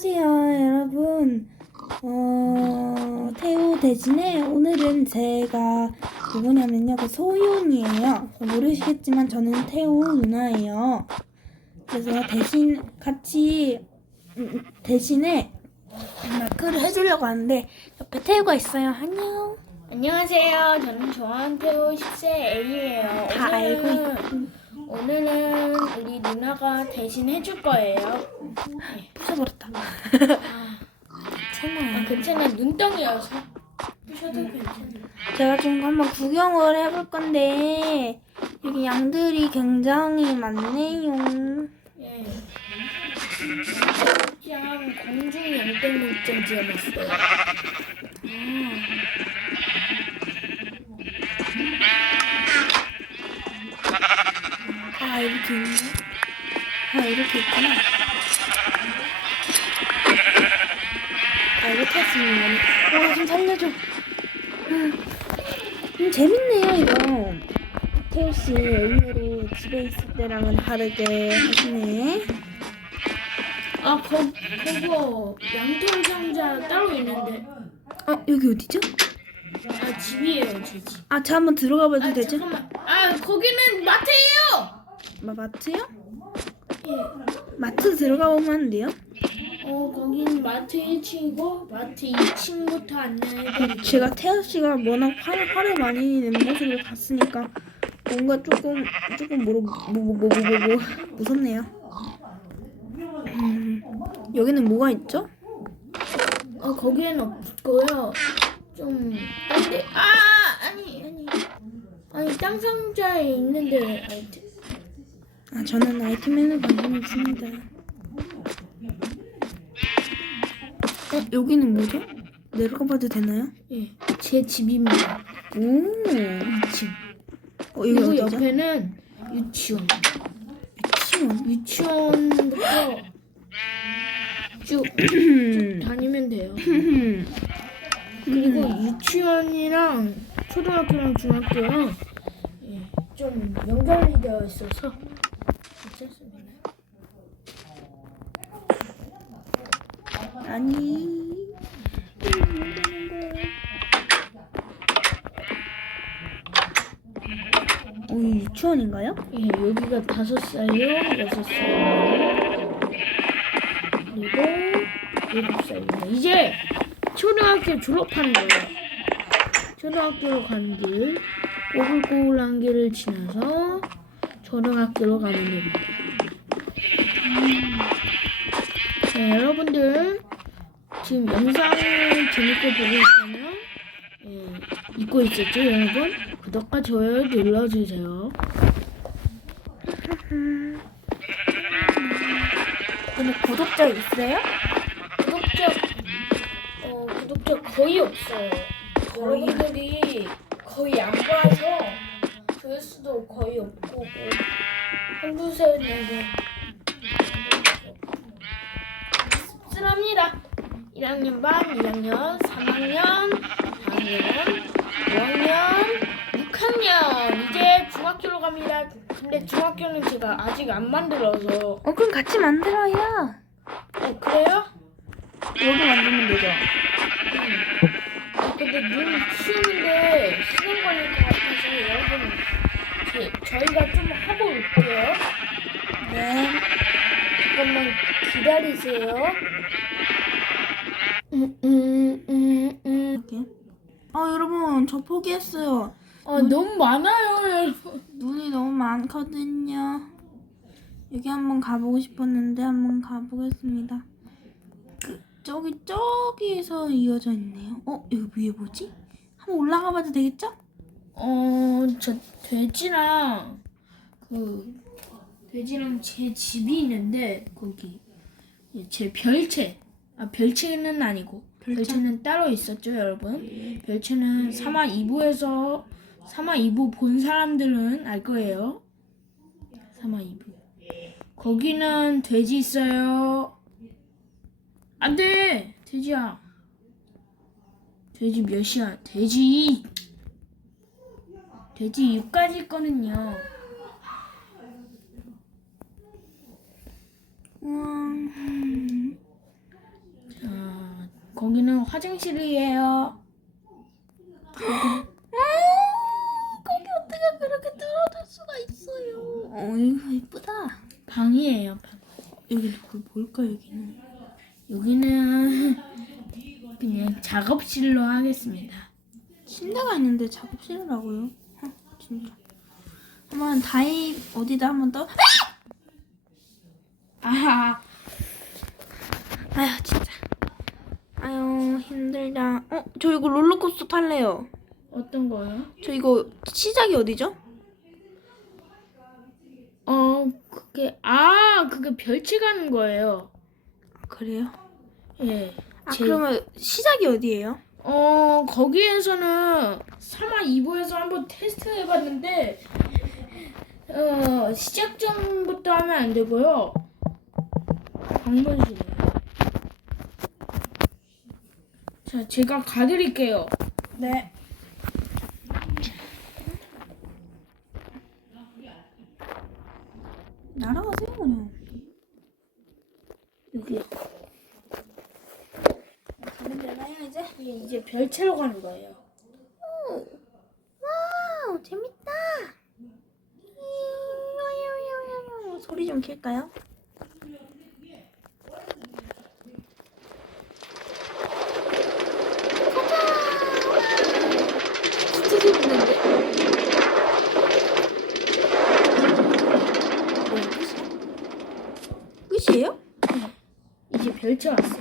안녕하세요, 여러분. 어, 태우 대신에 오늘은 제가 누구냐면요, 그 소윤이에요. 모르시겠지만 저는 태우 누나예요. 그래서 대신 같이 음, 대신에 마크를 해주려고 하는데 옆에 태우가 있어요. 안녕. 안녕하세요. 저는 조한태우 10세 A예요. 다 알고 있. 오늘은 우리 누나가 대신 해줄 거예요. 부숴버렸다. 아, 괜찮아요. 괜찮아. 눈덩이여서. 부셔도 괜찮아. 제가 좀 한번 구경을 해볼 건데 여기 양들이 굉장히 많네요. 예. 그냥 공중 양떼물점 지어놨어요. 아 이렇게 있네. 아 이렇게 있구나. 아 이렇게 했으면 와 좀 살려줘. 음, 음 재밌네요 이거. 태우 씨 의외로 집에 있을 때랑은 다르게 하시네. 아, 거, 그거 양털 상자 따로 있는데. 어 여기 어디죠? 아, 집이에요, 제 집. 아 저 한번 들어가 봐도 아, 되죠? 잠깐만. 아, 거기는 마트예요! 마, 마트요? 예. 마트 들어가 보면 안 돼요? 어, 거긴 마트 1층이고 마트 2층부터 안내해드릴게요. 제가 태아 씨가 워낙 화를, 화를 많이 내는 모습을 봤으니까 뭔가 조금 조금 뭐로 뭐뭐뭐뭐 무섭네요. 음, 여기는 뭐가 있죠? 어, 거기에는 없고요. 좀, 아! 아니, 아니. 아니, 땅 상자에 있는데, 아이템. 아 저는 아이템에는 관심 없습니다. 어 여기는 뭐죠? 내려가 봐도 되나요? 예, 제 집입니다. 오, 2층. 어 여기 그리고 어디죠? 옆에는 유치원. 치원. 유치원부터 쭉, 쭉 다니면 돼요. 그리고 유치원이랑 초등학교랑 중학교랑 예, 좀 연결이 되어 있어서 괜찮습니다. 아니. 어, 이 유치원인가요? 예, 여기가 다섯 살이요, 여섯 살이요, 그리고 일곱 살입니다. 이제 초등학교 졸업하는 거예요. 초등학교로 가는 길, 꼬불꼬불한 길을 지나서 초등학교로 가면 됩니다. 네, 여러분들 지금 영상을 재밌게 보고 있다면 예, 잊고 있었죠, 여러분? 구독과 좋아요 눌러주세요. 근데 구독자 있어요? 구독자 어 구독자 거의 없어요. 여러분들이 거의 안 봐서 조회수도 거의 없고 뭐 한두 세 정도 씁쓸합니다. 1학년 반, 2학년, 3학년, 4학년, 5학년, 6학년 이제 중학교로 갑니다. 근데 중학교는 제가 아직 안 만들어서 어, 그럼 같이 만들어요. 어 그래요? 여기 만들면 되죠. 아, 근데 눈 치우는데 시간 걸릴 것 같아서 여러분 제, 저희가 좀 하고 올게요. 네. 잠깐만 기다리세요. 음, 음, 음, 음. 이렇게. 아, 여러분, 저 포기했어요. 아 너무 많아요, 여러분. 눈이 너무 많거든요. 여기 한번 가보고 싶었는데 한번 가보겠습니다. 그, 저기 저기에서 이어져 있네요. 어 여기 위에 뭐지? 한번 올라가 봐도 되겠죠? 어, 저 돼지랑 그 돼지랑 제 집이 있는데 거기 예, 제 별채. 아 별채는 아니고 별채? 별채는 따로 있었죠, 여러분. 별채는 3화 2부에서 3화 2부 본 사람들은 알 거예요. 3화 2부. 거기는 돼지 있어요. 안 돼! 돼지야. 돼지 몇이야? 돼지! 돼지 6까지 있거든요. 우와. 여기는 화장실이에요. 거기 어떻게 그렇게 떨어질 수가 있어요? 어, 이거 예쁘다. 방이에요. 방. 여기는 뭘 뭘까 여기는? 여기는 그냥 작업실로 하겠습니다. 침대가 있는데 작업실이라고요? 어, 진짜. 한번 다이 어디다 한번 떠? 아하. 아휴 진짜. 힘들다. 어, 저 이거 롤러코스터 탈래요. 어떤 거요? 저 이거 시작이 어디죠? 어, 그게 아, 그게 별치 가는 거예요. 아, 그래요? 예. 아 제- 그러면 시작이 어디예요? 어, 거기에서는 3화 2부에서 한번 테스트 해봤는데, 어, 시작 전부터 하면 안 되고요. 방문실이에요. 자, 제가 가드릴게요. 네. 날아가세요 그냥. 여기. 가면 되나요 이제? 이게 이제 별채로 가는 거예요. 와우 재밌다. 소리 좀 킬까요? 진짜 재밌는데? 뭐야 끝이에요? 이제 별채 왔어요.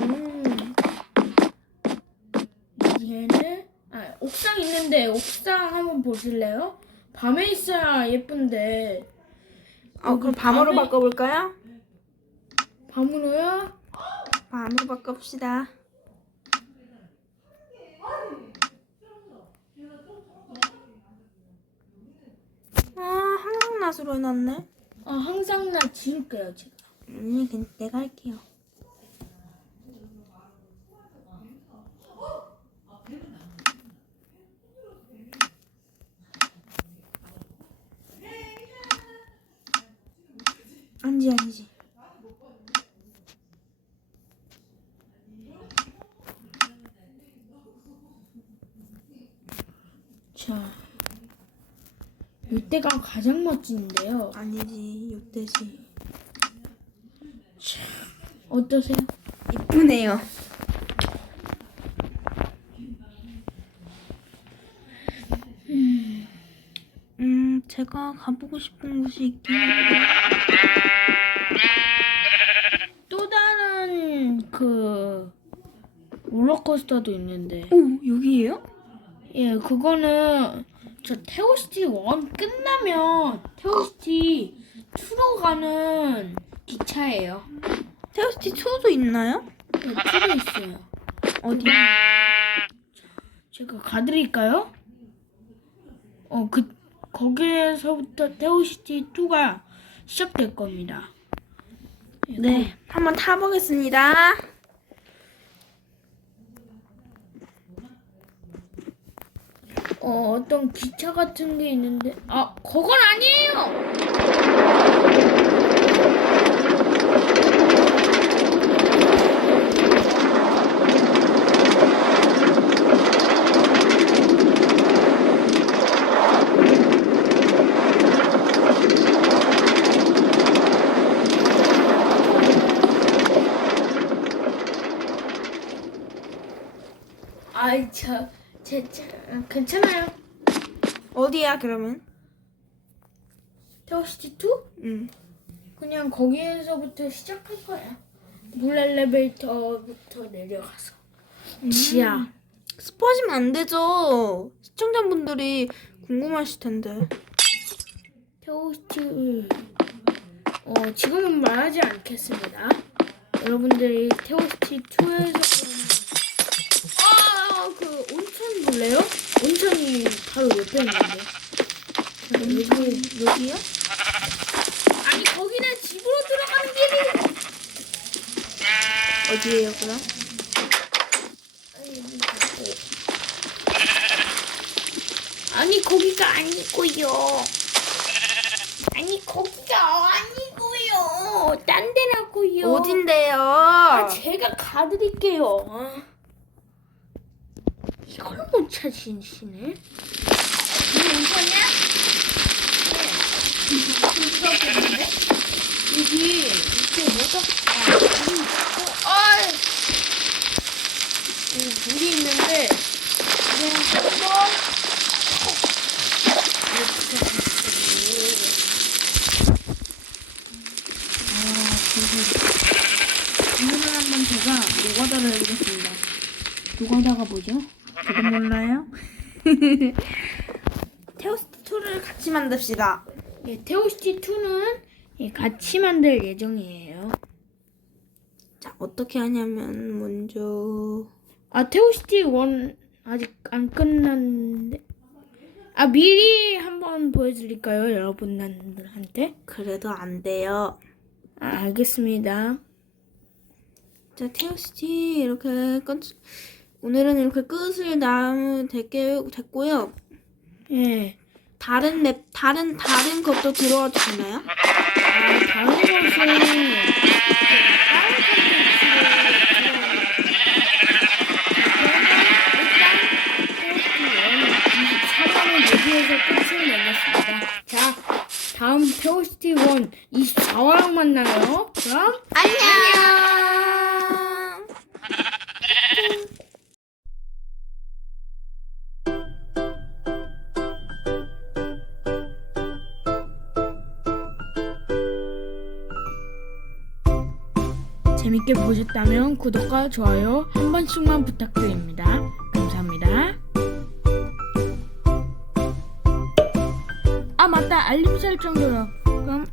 음. 얘는 아 옥상 있는데 옥상 한번 보실래요? 밤에 있어야 예쁜데 아 그럼 밤으로 밤에- 바꿔볼까요? 밤으로요? 밤으로 바꿔봅시다. 아 한강낫으로 해놨네. 아 항상 나 지울게요 제가. 아니 그냥 내가 할게요. 아니지 아니지. 자 이때가 가장 멋진데요. 아니지 요때지. 어떠세요? 이쁘네요. 음, 제가 가보고 싶은 곳이 있긴. 또 다른 그 롤러코스터도 있는데 오, 여기에요? 예 그거는 저 테오시티 1 끝나면 테오시티 2로 가는 기차예요. 테오스티 2도 있나요? 네, 2도 있어요. 어디? 제가 가드릴까요? 어, 그, 거기에서부터 테오시티 2가 시작될 겁니다. 네, 한번 타보겠습니다. 어, 어떤 기차 같은 게 있는데, 아, 그건 아니에요! 아이, 저, 제, 제, 괜찮아요. 어디야, 그러면? 테오시티 2? 응. 그냥 거기에서부터 시작할 거야. 물 엘리베이터부터 내려가서 지하. 스포하시면 안 되죠. 시청자분들이 궁금하실 텐데. 테오시티 어 지금은 말하지 않겠습니다. 여러분들이 테오시티 2에서 아그 온천 볼래요? 온천이 바로 옆에 있는데. 자, 여기 여기요? 아니 거기는 집으로 들어가는 길이. 어디에요, 그럼? 아니 거기가 아니고요. 아니 거기가 아니고요. 딴 데라고요. 어딘데요? 아, 제가 사드릴게요. 아. 못 찾으시네. 니 괜찮냐? 네. 여기 이렇게 뭐가 아, 물이 있고, 어이. 이 물이 있는데 그냥 한번 오늘은 한번 제가 노가다를 해보겠습니다. 노가다가 뭐죠? 몰라요. 테오스트2를 같이 만듭시다. 예, 테오시티 2는 예, 같이 만들 예정이에요. 자, 어떻게 하냐면 먼저 아 테오시티 1 아직 안 끝났는데 아 미리 한번 보여드릴까요 여러분들한테? 그래도 안 돼요. 아, 알겠습니다. 자, 테오스티 이렇게 끝 오늘은 이렇게 끝을 나면. 됐고요. 예. 다른 맵 다른 다른 것도 들어와도 되나요? 아, 다른 것은 다른 컨텐츠를 일단 24화는 여기에서 끝을 내겠습니다. 자, 다음 페오시티 1 24화랑 만나요. 그럼 안녕. 재밌게 보셨다면 구독과 좋아요 한 번씩만 부탁드립니다. 감사합니다. 아 맞다 알림 설정도요. 그럼